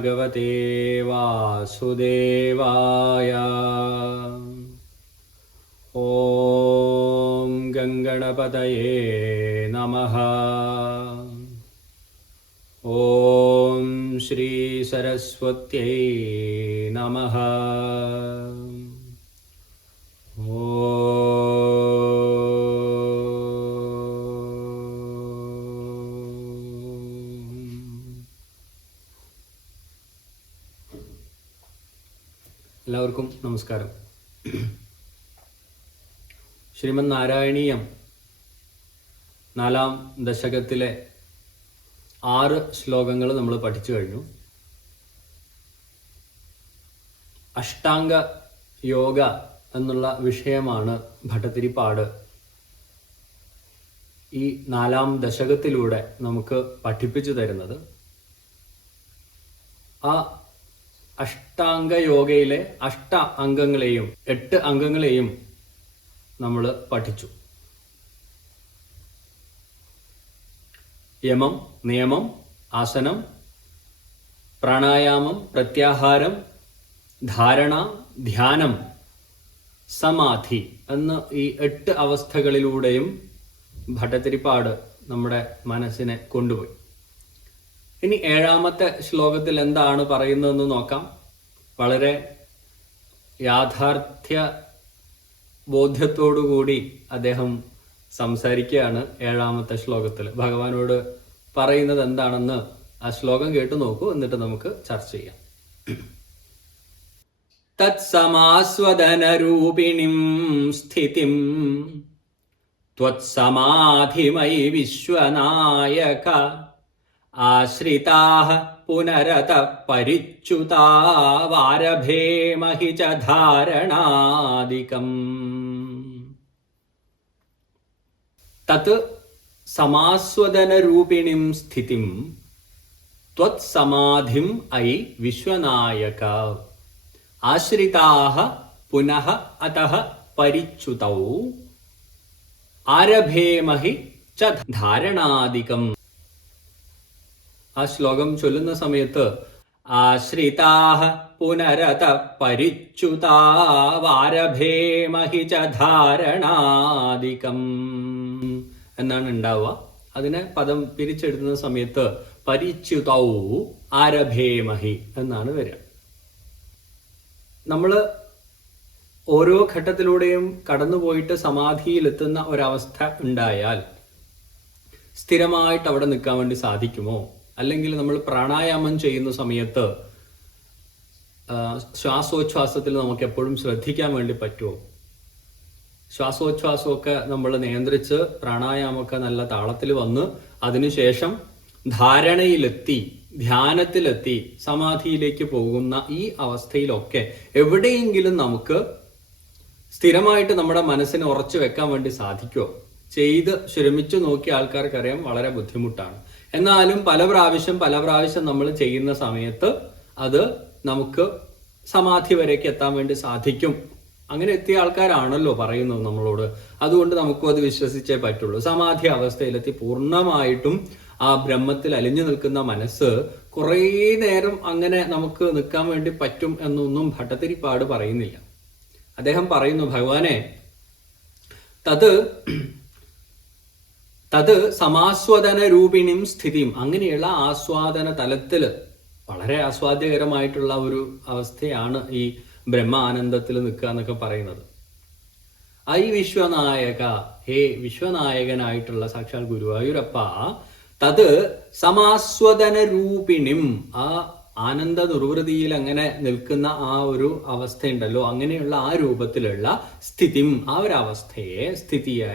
भगवते वासुदेवाय। ॐ गङ्गणपतये नमः। ॐ श्रीसरस्वत्यै नमः। എല്ലാവർക്കും നമസ്കാരം. ശ്രീമന് നാരായണീയം നാലാം ദശകത്തിലെ ആറ് ശ്ലോകങ്ങൾ നമ്മൾ പഠിച്ചു കഴിഞ്ഞു. അഷ്ടാംഗ യോഗ എന്നുള്ള വിഷയമാണ് ഭട്ടതിരിപ്പാട്. ഈ നാലാം ദശകത്തിലൂടെ നമുക്ക് പഠിപ്പിച്ചു തരുന്നത്. ആ അഷ്ടാംഗ യോഗയിലെ അഷ്ട അംഗങ്ങളെയും എട്ട് അംഗങ്ങളെയും നമ്മൾ പഠിച്ചു. യമം നിയമം ആസനം പ്രാണായാമം പ്രത്യാഹാരം ധാരണ ധ്യാനം സമാധി എന്ന ഈ എട്ട് അവസ്ഥകളിലൂടെയും ഭട്ടത്തിരിപ്പാട് നമ്മുടെ മനസ്സിനെ കൊണ്ടുപോയി. ഇനി ഏഴാമത്തെ ശ്ലോകത്തിൽ എന്താണ് പറയുന്നതെന്ന് നോക്കാം. വളരെ യാഥാർത്ഥ്യ ബോധ്യത്തോടുകൂടി അദ്ദേഹം സംസാരിക്കുകയാണ് ഏഴാമത്തെ ശ്ലോകത്തിൽ. ഭഗവാനോട് പറയുന്നത് എന്താണെന്ന് ആ ശ്ലോകം കേട്ടു നോക്കൂ എന്നിട്ട് നമുക്ക് ചർച്ച ചെയ്യാം. തത്സമാസ്വദനരൂപിണിം സ്ഥിതിം ത്വത്സമാധിമൈ വിശ്വനായക आश्रिताः पुनरतः परिच्युतावारभेमहि च धारणादिकम् तत् समास्वदनरूपिणीं स्थितिं त्वत्समाधिम् अयि विश्वनायक आश्रिताः पुनः अतः परिच्युतौ आरभेमहि च धारणादिकम् ആ ശ്ലോകം ചൊല്ലുന്ന സമയത്ത് ആശ്രിതാഹ പുനരത പരിച്യുതാവാരഭേമഹി ച എന്നാണ് ഉണ്ടാവുക. അതിനെ പദം പിരിച്ചെടുക്കുന്ന സമയത്ത് പരിച്യുതൗ ആരഭേമഹി എന്നാണ് വരിക. നമ്മൾ ഓരോ ഘട്ടത്തിലൂടെയും കടന്നുപോയിട്ട് സമാധിയിലെത്തുന്ന ഒരവസ്ഥ ഉണ്ടായാൽ സ്ഥിരമായിട്ട് അവിടെ നിൽക്കാൻ വേണ്ടി സാധിക്കുമോ? അല്ലെങ്കിൽ നമ്മൾ പ്രാണായാമം ചെയ്യുന്ന സമയത്ത് ശ്വാസോച്ഛ്വാസത്തിൽ നമുക്ക് എപ്പോഴും ശ്രദ്ധിക്കാൻ വേണ്ടി പറ്റുമോ? ശ്വാസോച്ഛ്വാസമൊക്കെ നമ്മൾ നിയന്ത്രിച്ച് പ്രാണായാമമൊക്കെ നല്ല താളത്തിൽ വന്ന് അതിനുശേഷം ധാരണയിലെത്തി ധ്യാനത്തിലെത്തി സമാധിയിലേക്ക് പോകുന്ന ഈ അവസ്ഥയിലൊക്കെ എവിടെയെങ്കിലും നമുക്ക് സ്ഥിരമായിട്ട് നമ്മുടെ മനസ്സിനെ ഉറച്ചു വെക്കാൻ വേണ്ടി സാധിക്കുമോ ചെയ്ത് ശ്രമിച്ചു നോക്കിയ ആൾക്കാർക്കറിയാം വളരെ ബുദ്ധിമുട്ടാണ്. എന്നാലും പല പ്രാവശ്യം പല പ്രാവശ്യം നമ്മൾ ചെയ്യുന്ന സമയത്ത് അത് നമുക്ക് സമാധി വരേക്ക് എത്താൻ വേണ്ടി സാധിക്കും. അങ്ങനെ എത്തിയ ആൾക്കാരാണല്ലോ പറയുന്നത് നമ്മളോട്. അതുകൊണ്ട് നമുക്കും അത് വിശ്വസിച്ചേ പറ്റുള്ളൂ. സമാധി അവസ്ഥയിലെത്തി പൂർണമായിട്ടും ആ ബ്രഹ്മത്തിൽ അലിഞ്ഞു നിൽക്കുന്ന മനസ്സ് കുറേ നേരം അങ്ങനെ നമുക്ക് നിൽക്കാൻ വേണ്ടി പറ്റും എന്നൊന്നും ഭട്ടത്തിരിപ്പാട് പറയുന്നില്ല. അദ്ദേഹം പറയുന്നു ഭഗവാനെ തത് തത് സമാസ്വദന രൂപിണിയും സ്ഥിതിയും അങ്ങനെയുള്ള ആസ്വാദന തലത്തിൽ വളരെ ആസ്വാദ്യകരമായിട്ടുള്ള ഒരു അവസ്ഥയാണ് ഈ ബ്രഹ്മ ആനന്ദത്തിൽ നിൽക്കുക എന്നൊക്കെ പറയുന്നത്. ഐ വിശ്വനായക ഹേ വിശ്വനായകനായിട്ടുള്ള സാക്ഷാൽ ഗുരുവായൂരപ്പ തത് സമാസ്വദന രൂപിണിം ആ ആനന്ദ നിർവൃതിയിൽ അങ്ങനെ നിൽക്കുന്ന ആ ഒരു അവസ്ഥയുണ്ടല്ലോ. അങ്ങനെയുള്ള ആ രൂപത്തിലുള്ള സ്ഥിതി ആ ഒരു അവസ്ഥയെ സ്ഥിതിയെ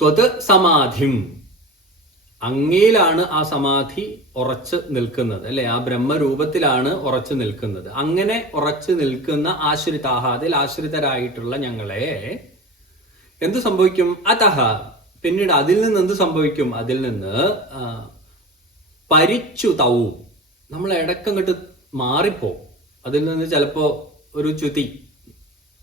ത്വത് സമാധിം. അങ്ങയിലാണ് ആ സമാധി ഉറച്ചു നിൽക്കുന്നത് അല്ലെ? ആ ബ്രഹ്മരൂപത്തിലാണ് ഉറച്ചു നിൽക്കുന്നത്. അങ്ങനെ ഉറച്ചു നിൽക്കുന്ന ആശ്രിതാഹാതിൽ ആശ്രിതരായിട്ടുള്ള ഞങ്ങളെ എന്ത് സംഭവിക്കും? അതഹ. പിന്നീട് അതിൽ നിന്ന് എന്ത് സംഭവിക്കും? അതിൽ നിന്ന് പരിച്ചു തവും. നമ്മൾ ഇടക്കങ്ങോട്ട് മാറിപ്പോ അതിൽ നിന്ന് ചിലപ്പോ ഒരു ച്യുതി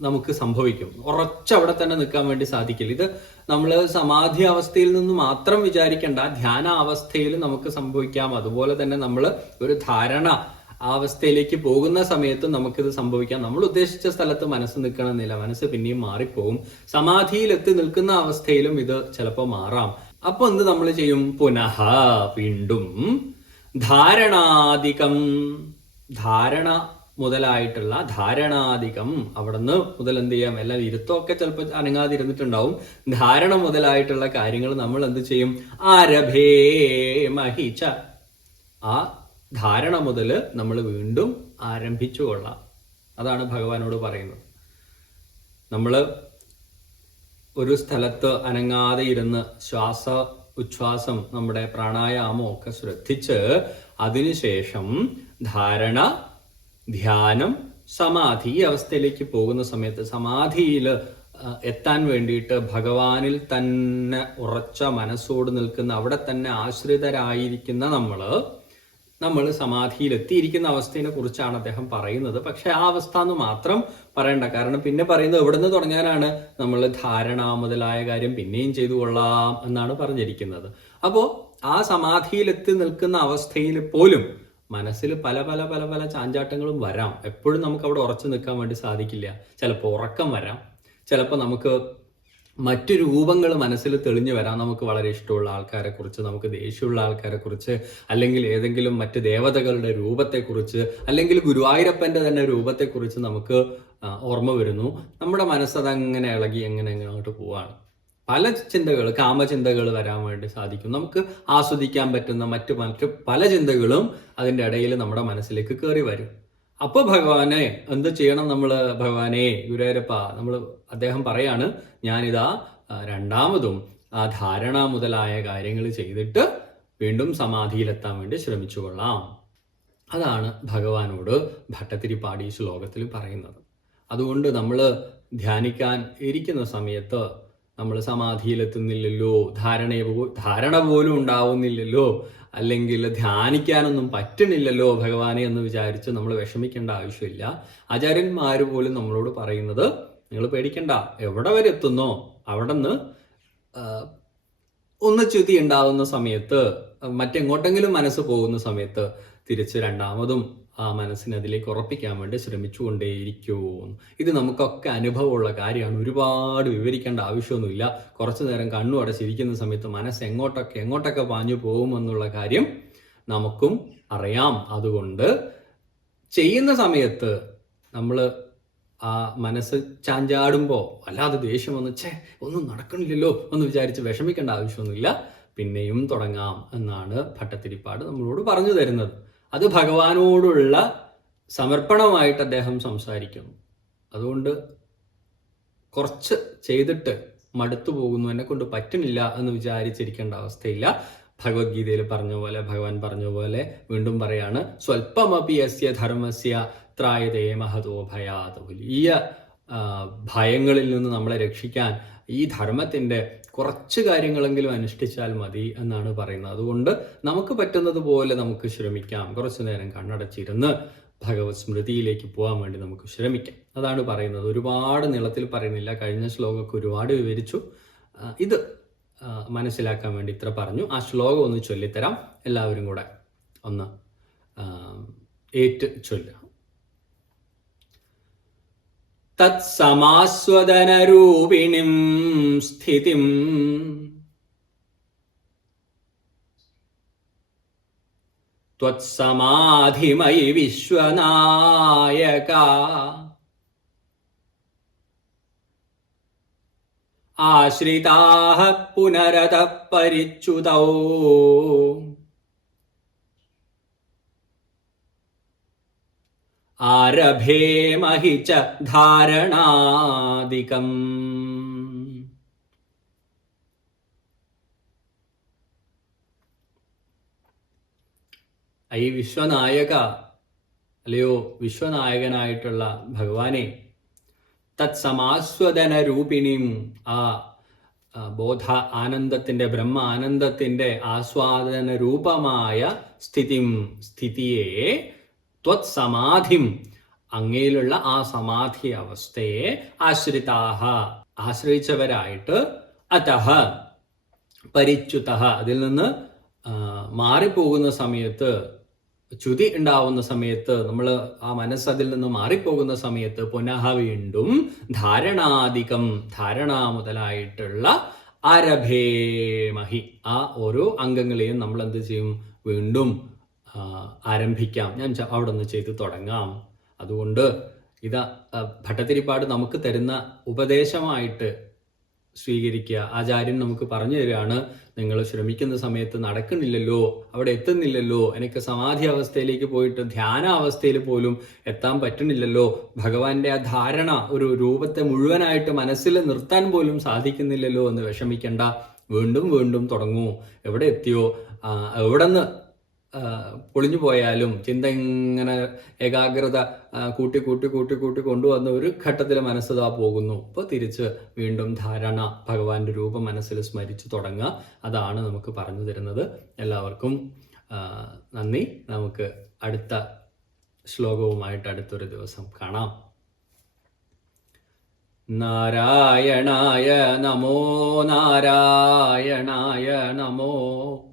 നമുക്ക് സംഭവിക്കും. ഉറച്ചവിടെ തന്നെ നിൽക്കാൻ വേണ്ടി സാധിക്കില്ല. ഇത് നമ്മൾ സമാധി അവസ്ഥയിൽ നിന്ന് മാത്രം വിചാരിക്കേണ്ട. ധ്യാന അവസ്ഥയിൽ നമുക്ക് സംഭവിക്കാം. അതുപോലെ തന്നെ നമ്മൾ ഒരു ധാരണ അവസ്ഥയിലേക്ക് പോകുന്ന സമയത്ത് നമുക്കിത് സംഭവിക്കാം. നമ്മൾ ഉദ്ദേശിച്ച സ്ഥലത്ത് മനസ്സ് നിൽക്കണമെന്നില്ല മനസ്സ് പിന്നെയും മാറിപ്പോകും സമാധിയിൽ എത്തി നിൽക്കുന്ന അവസ്ഥയിലും ഇത് ചിലപ്പോൾ മാറാം. അപ്പൊ എന്ത് നമ്മൾ ചെയ്യും? പുനഃ വീണ്ടും ധാരണാധികം. ധാരണ മുതലായിട്ടുള്ള ധാരണാധികം അവിടുന്ന് മുതൽ എന്ത് ചെയ്യാം? എല്ലാം ഇരുത്തമൊക്കെ ചിലപ്പോൾ അനങ്ങാതിരുന്നിട്ടുണ്ടാവും. ധാരണ മുതലായിട്ടുള്ള കാര്യങ്ങൾ നമ്മൾ എന്ത് ചെയ്യും? ആരഭേ മഹിച്ച ആ ധാരണ മുതൽ നമ്മൾ വീണ്ടും ആരംഭിച്ചു കൊള്ളാം. അതാണ് ഭഗവാനോട് പറയുന്നത്. നമ്മൾ ഒരു സ്ഥലത്ത് അനങ്ങാതെ ഇരുന്ന് ശ്വാസ ഉച്ഛ്വാസം നമ്മുടെ പ്രാണായാമം ഒക്കെ ശ്രദ്ധിച്ച് അതിനുശേഷം ധാരണ ധ്യാനം സമാധി ഈ അവസ്ഥയിലേക്ക് പോകുന്ന സമയത്ത് സമാധിയിൽ എത്താൻ വേണ്ടിയിട്ട് ഭഗവാനിൽ തന്നെ ഉറച്ച മനസ്സോട് നിൽക്കുന്ന അവിടെ തന്നെ ആശ്രിതരായിരിക്കുന്ന നമ്മൾ നമ്മൾ സമാധിയിൽ എത്തിയിരിക്കുന്ന അവസ്ഥയെ കുറിച്ചാണ് അദ്ദേഹം പറയുന്നത്. പക്ഷെ ആ അവസ്ഥ എന്ന് മാത്രം പറയണ്ട. കാരണം പിന്നെ പറയുന്നത് എവിടെ നിന്ന് തുടങ്ങാനാണ്? നമ്മൾ ധാരണ മുതലായ കാര്യം പിന്നെയും ചെയ്തു കൊള്ളാം എന്നാണ് പറഞ്ഞിരിക്കുന്നത്. അപ്പോൾ ആ സമാധിയിലെത്തി നിൽക്കുന്ന അവസ്ഥയിൽ പോലും മനസ്സിൽ പല പല പല പല ചാഞ്ചാട്ടങ്ങളും വരാം. എപ്പോഴും നമുക്ക് അവിടെ ഉറച്ചു നിൽക്കാൻ വേണ്ടി സാധിക്കില്ല. ചിലപ്പോൾ ഉറക്കം വരാം. ചിലപ്പോൾ നമുക്ക് മറ്റു രൂപങ്ങൾ മനസ്സിൽ തെളിഞ്ഞു വരാം. നമുക്ക് വളരെ ഇഷ്ടമുള്ള ആൾക്കാരെ കുറിച്ച് നമുക്ക് ദേഷ്യമുള്ള ആൾക്കാരെ കുറിച്ച് അല്ലെങ്കിൽ ഏതെങ്കിലും മറ്റ് ദേവതകളുടെ രൂപത്തെക്കുറിച്ച് അല്ലെങ്കിൽ ഗുരുവായൂരപ്പന്റെ തന്നെ രൂപത്തെക്കുറിച്ച് നമുക്ക് ഓർമ്മ വരുന്നു. നമ്മുടെ മനസ്സതങ്ങനെ ഇളകി എങ്ങനെ അങ്ങോട്ട് പോവാണ്. പല ചിന്തകൾ കാമചിന്തകൾ വരാൻ വേണ്ടി സാധിക്കും. നമുക്ക് ആസ്വദിക്കാൻ പറ്റുന്ന മറ്റു മറ്റു പല ചിന്തകളും അതിന്റെ ഇടയിൽ നമ്മുടെ മനസ്സിലേക്ക് കയറി വരും. അപ്പോൾ ഭഗവാനെ എന്ത് ചെയ്യണം നമ്മൾ ഭഗവാനെ ഗുരുവായൂരപ്പ നമ്മൾ അദ്ദേഹം പറയാണ് ഞാനിതാ രണ്ടാമതും ആ ധാരണ മുതലായ കാര്യങ്ങൾ ചെയ്തിട്ട് വീണ്ടും സമാധിയിലെത്താൻ വേണ്ടി ശ്രമിച്ചു കൊള്ളാം അതാണ് ഭഗവാനോട് ഭട്ടത്തിരിപ്പാടി ശ്ലോകത്തിൽ പറയുന്നത്. അതുകൊണ്ട് നമ്മൾ ധ്യാനിക്കാൻ ഇരിക്കുന്ന സമയത്ത് നമ്മൾ സമാധിയിലെത്തുന്നില്ലല്ലോ ധാരണ ധാരണ പോലും ഉണ്ടാവുന്നില്ലല്ലോ അല്ലെങ്കിൽ ധ്യാനിക്കാനൊന്നും പറ്റണില്ലല്ലോ ഭഗവാനെ എന്ന് വിചാരിച്ച് നമ്മൾ വിഷമിക്കേണ്ട ആവശ്യമില്ല. ആചാര്യന്മാർ പോലും നമ്മളോട് പറയുന്നത് നിങ്ങൾ പേടിക്കണ്ട എവിടെ വരെ എത്തുന്നോ? അവിടെ നിന്ന് ഒന്ന് ചുതി ഉണ്ടാവുന്ന സമയത്ത് മറ്റെങ്ങോട്ടെങ്കിലും മനസ്സ് പോകുന്ന സമയത്ത് തിരിച്ച് രണ്ടാമതും ആ മനസ്സിനെ അതിലേക്ക് ഉറപ്പിക്കാൻ വേണ്ടി ശ്രമിച്ചുകൊണ്ടേയിരിക്കൂ. ഇത് നമുക്കൊക്കെ അനുഭവമുള്ള കാര്യമാണ്. ഒരുപാട് വിവരിക്കേണ്ട ആവശ്യമൊന്നുമില്ല. കുറച്ചു നേരം കണ്ണു അടച്ചിരിക്കുന്ന സമയത്ത് മനസ്സ് എങ്ങോട്ടൊക്കെ എങ്ങോട്ടൊക്കെ പാഞ്ഞു പോകുമെന്നുള്ള കാര്യം നമുക്കും അറിയാം. അതുകൊണ്ട് ചെയ്യുന്ന സമയത്ത് നമ്മൾ ആ മനസ്സ് ചാഞ്ചാടുമ്പോൾ അല്ലാതെ ദേഷ്യം വന്ന് ഛേ ഒന്നും നടക്കണില്ലല്ലോ എന്ന് വിചാരിച്ച് വിഷമിക്കേണ്ട ആവശ്യമൊന്നുമില്ല. പിന്നെയും തുടങ്ങാം എന്നാണ് ഭട്ടത്തിരിപ്പാട് നമ്മളോട് പറഞ്ഞു തരുന്നത്. അത് ഭഗവാനോടുള്ള സമർപ്പണമായിട്ട് അദ്ദേഹം സംസാരിക്കുന്നു. അതുകൊണ്ട് കുറച്ച് ചെയ്തിട്ട് മടുത്തു പോകുന്നു. എന്നെ കൊണ്ട് പറ്റുന്നില്ല എന്ന് വിചാരിച്ചിരിക്കേണ്ട അവസ്ഥയില്ല. ഭഗവത്ഗീതയിൽ പറഞ്ഞ പോലെ ഭഗവാൻ പറഞ്ഞ പോലെ വീണ്ടും പറയാണ് സ്വൽപ്പമപി അസ്യ ധർമ്മസ്യ ത്രായതേ മഹതോ ഭയാത്. വലിയ ഭയങ്ങളിൽ നിന്ന് നമ്മളെ രക്ഷിക്കാൻ ഈ ധർമ്മത്തിന്റെ കുറച്ച് കാര്യങ്ങളെങ്കിലും അനുഷ്ഠിച്ചാൽ മതി എന്നാണ് പറയുന്നത്. അതുകൊണ്ട് നമുക്ക് പറ്റുന്നത് പോലെ നമുക്ക് ശ്രമിക്കാം. കുറച്ചു നേരം കണ്ണടച്ചിരുന്ന് ഭഗവത് സ്മൃതിയിലേക്ക് പോകാൻ വേണ്ടി നമുക്ക് ശ്രമിക്കാം. അതാണ് പറയുന്നത്. ഒരുപാട് നീളത്തിൽ പറയുന്നില്ല. കഴിഞ്ഞ ശ്ലോകമൊക്കെ ഒരുപാട് വിവരിച്ചു. ഇത് മനസ്സിലാക്കാൻ വേണ്ടി ഇത്ര പറഞ്ഞു. ആ ശ്ലോകം ഒന്ന് ചൊല്ലിത്തരാം. എല്ലാവരും കൂടെ ഒന്ന് ഏറ്റ് ചൊല്ലുക. തത്സമാസ്വദനരൂപിണിം സ്ഥിതിം त्वत्समाधिमयि विश्वनायका आश्रिताः पुनरतः परिच्युतौ ആരഭേമഹി ച ധാരണാദികം. ഈ വിശ്വനായക അല്ലയോ വിശ്വനായകനായിട്ടുള്ള ഭഗവാനെ തത്സമാസ്വദന രൂപിണിയും ആ ബോധ ആനന്ദത്തിന്റെ ബ്രഹ്മ ആനന്ദത്തിന്റെ ആസ്വാദന രൂപമായ സ്ഥിതിം സ്ഥിതിയെ ത്വത് സമാധിം അങ്ങയിലുള്ള ആ സമാധി അവസ്ഥയെ ആശ്രിതാഹ. ആശ്രയിച്ചവരായിട്ട് അതഹ പരിച്യുത. അതിൽ നിന്ന് മാറിപ്പോകുന്ന സമയത്ത് ചുതി ഉണ്ടാവുന്ന സമയത്ത് നമ്മൾ ആ മനസ്സ് അതിൽ നിന്ന് മാറിപ്പോകുന്ന സമയത്ത് പുനഃ വീണ്ടും ധാരണാധികം ധാരണ മുതലായിട്ടുള്ള അരഭേമഹി. ആ ഓരോ അംഗങ്ങളെയും നമ്മൾ എന്ത് ചെയ്യും? വീണ്ടും ആരംഭിക്കാം. ഞാൻ അവിടെ നിന്ന് ചെയ്ത് തുടങ്ങാം. അതുകൊണ്ട് ഇത് ഭട്ടതിരിപ്പാട് നമുക്ക് തരുന്ന ഉപദേശമായിട്ട് സ്വീകരിക്കുക. ആചാര്യൻ നമുക്ക് പറഞ്ഞു തരികയാണ് നിങ്ങൾ ശ്രമിക്കുന്ന സമയത്ത് നടക്കുന്നില്ലല്ലോ അവിടെ എത്തുന്നില്ലല്ലോ എനിക്ക് സമാധി അവസ്ഥയിലേക്ക് പോയിട്ട് ധ്യാന അവസ്ഥയിൽ പോലും എത്താൻ പറ്റുന്നില്ലല്ലോ. ഭഗവാന്റെ ആ ധാരണ ഒരു രൂപത്തെ മുഴുവനായിട്ട് മനസ്സിൽ നിർത്താൻ പോലും സാധിക്കുന്നില്ലല്ലോ എന്ന് വിഷമിക്കേണ്ട. വീണ്ടും വീണ്ടും തുടങ്ങൂ. എവിടെ എത്തിയോ? എവിടെ ആ, പൊളിഞ്ഞു പോയാലും ചിന്ത ഇങ്ങനെ ഏകാഗ്രത കൂട്ടി കൂട്ടി കൂട്ടി കൂട്ടി കൊണ്ടുവന്ന ഒരു ഘട്ടത്തിൽ മനസ്സിതാ പോകുന്നു. അപ്പോൾ തിരിച്ച് വീണ്ടും ധാരണ ഭഗവാന്റെ രൂപം മനസ്സിൽ സ്മരിച്ചു തുടങ്ങുക. അതാണ് നമുക്ക് പറഞ്ഞു തരുന്നത്. എല്ലാവർക്കും നന്ദി. നമുക്ക് അടുത്ത ശ്ലോകവുമായിട്ട് അടുത്തൊരു ദിവസം കാണാം. നാരായണായ നമോ നാരായണായ നമോ.